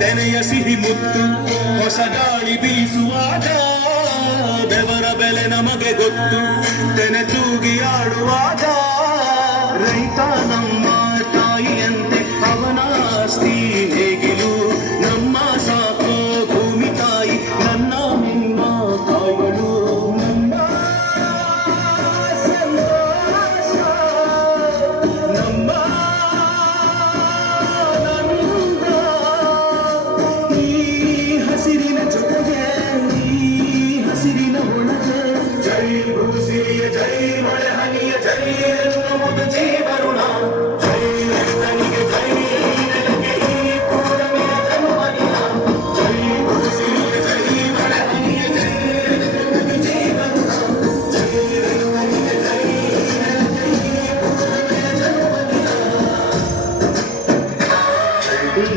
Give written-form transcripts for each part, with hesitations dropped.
ತೆನೆಯ ಸಿಹಿ ಮುತ್ತು ಹೊಸ ಗಾಳಿ ಬೀಸುವಾಗ ಬೆವರ ಬೆಲೆ ನಮಗೆ ಗೊತ್ತು ತೆನೆ ತೂಗಿ ಆಡುವಾಗ ರೈತ ನಮ್ಮ ತಾಯಿಯಂತೆ ಅವನ ಆಸ್ತಿ ಹೇಗಿಲು ನಮ್ಮ ಸಾಕೋ ಭೂಮಿ ತಾಯಿ ನನ್ನ ನಿಮ್ಮ ತಾಯಿಗಳು ನಮ್ಮ ಸಂತೋಷ ನಮ್ಮ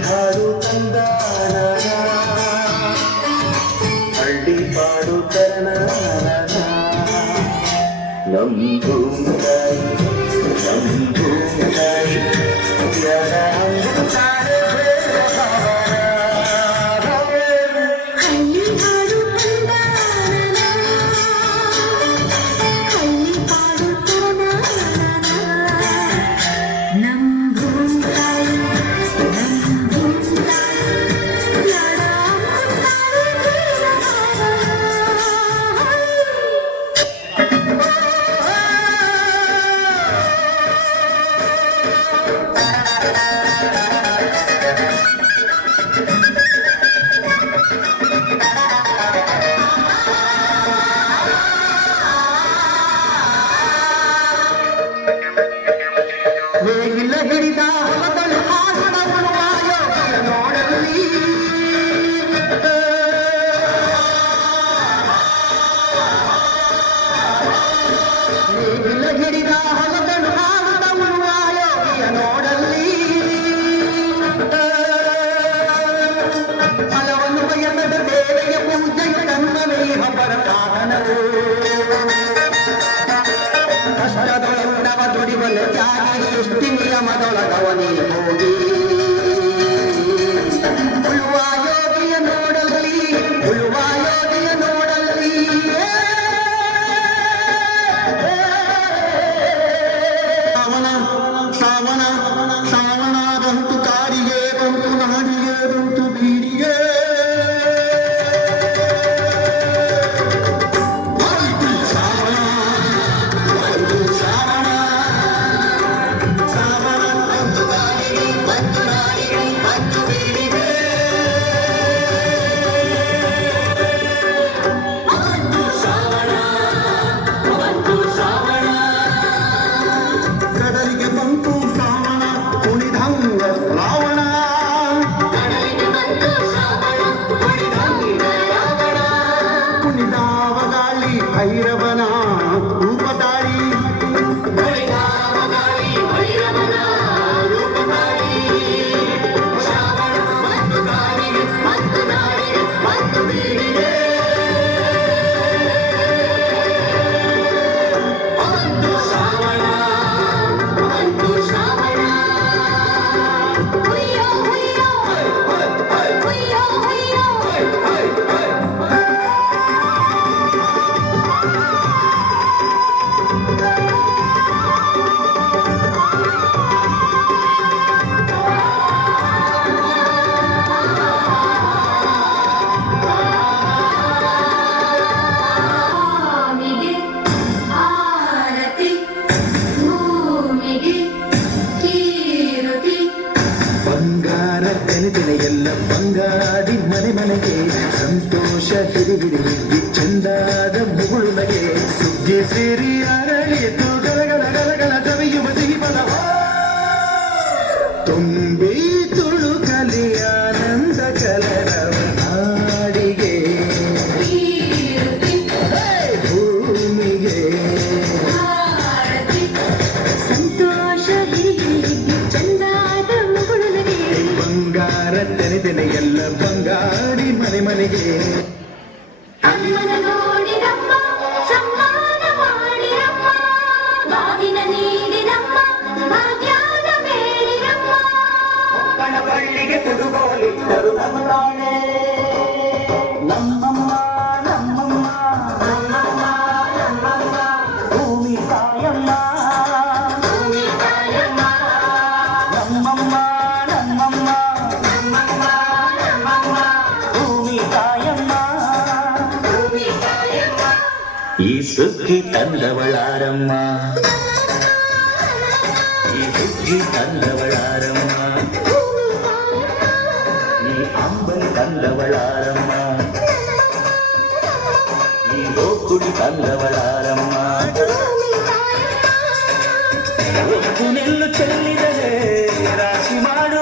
ಹಾಡು ತಂದಾನ ಹಳ್ಳಿ ಪಾಡು ತರನ ನಮ್ ಭೂಮಿತಾಯಿ ವೇಗಿಲ್ಲ ಹಿಡಿದ ಹೊಲದಳು ಆಸಡವಳು ಆಯೋಗಿಯ ನೋಡಲಿ ವೇಗಿಲ್ಲ ಹಿಡಿದ ಹೊಲದಳು ಆಸಡವಳು ಆಯೋಗಿಯ ನೋಡಲಿ ಫಲವನ್ನು ಬಯಸದ ದೇವೆಯ ಪೂಜೆಯು ತನ್ನವೇ ಹಬ್ಬರ ಸಾಧನವು ಕಷ್ಟದೊಳಗವ ದುಡಿವಲು ತ್ಯಾಗಿ ಸೃಷ್ಟಿ ನಿಯಮದೊಳಗವನೇ ಹೋಗಿ ಉಳುವ ಯೋಗಿಯ ನೋಡಲಿ ಉಳುವ ಯೋಗಿಯ ನೋಡಲಿ ಸಾವನ ಸಾವನ ಸಾವಣ ಬಂತು ಕಾಡಿಗೆ ಬಂತು ನಾಡಿಗೆ ಬಂತು ಬೀಡಿಗೆ ಭೈರವನ ರೂಪದಾರಿ ಎಲ್ಲ ಬಂಗಾಡಿ ಮನೆ ಮನೆಗೆ ಸಂತೋಷ ಹಿಡಿಬಿಡಿ ಚಂದಾದ ಮುಗುಳುನಗೆ ಸುಗ್ಗಿ ಸೇರಿ ಅರಳಿತು ಗಲಗಲ ಗಲಗಲ ಸವಿಯುವ ಸಿಹಿ ಬಲವ ತುಂಬಿ ತುಳುಕಲಿ ಆನಂದ ಕಲರವ ನಾಡಿಗೆ ಭೂಮಿಗೆ ಸಂತೋಷ ಚಂದಾದ ಮುಗುಳುನಗೆ ಬಂಗಾರ ತೆನೆ ಎಲ್ಲ ಎಲ್ಲ ಬಂಗಾರಿ ಮನೆ ಮನೆಗೆ ಅಮ್ಮನ ನೋಡಿರಮ್ಮ ಸಮ್ಮಾನ ಮಾಡಿರಮ್ಮ ಬಾಗಿನ ನೀಡಿರಮ್ಮ ಭಾಗ್ಯದ ಬೇಡಿರಮ್ಮ ಒಪ್ಪನ ಬಳ್ಳಿಗೆ ತುಡುಗೋಲಿಟ್ಟರು ನಮ್ಮನಾಣೆ ನಮ್ಮಮ್ಮ ನಮ್ಮಮ್ಮ ನಮ್ಮಮ್ಮ ನಮ್ಮಮ್ಮ ಭೂಮಿ ತಾಯಮ್ಮ ಭೂಮಿ ತಾಯಮ್ಮ ನಮ್ಮಮ್ಮ ನಮ್ಮಮ್ಮ ನಮ್ಮಮ್ಮ ನಮ್ಮಮ್ಮ ಭೂಮಿ ತಾಯಮ್ಮ ಭೂಮಿ ತಾಯಮ್ಮ ಈ ಸುಗ್ಗಿ ತಂದವಳಾರಮ್ಮ ಈ ಸುಗ್ಗಿ ತಂದವಳಾರಮ್ಮ ಈ ಅಂಬಲಿ ತಂದವಳಾರಮ್ಮ ಈ ಗೋಕುಡಿ ತಂದವಳಾರಮ್ಮ ಒತ್ತು ನೆಲ್ಲು ಚೆಲ್ಲಿದರೆ ರಾಶಿ ಮಾಡು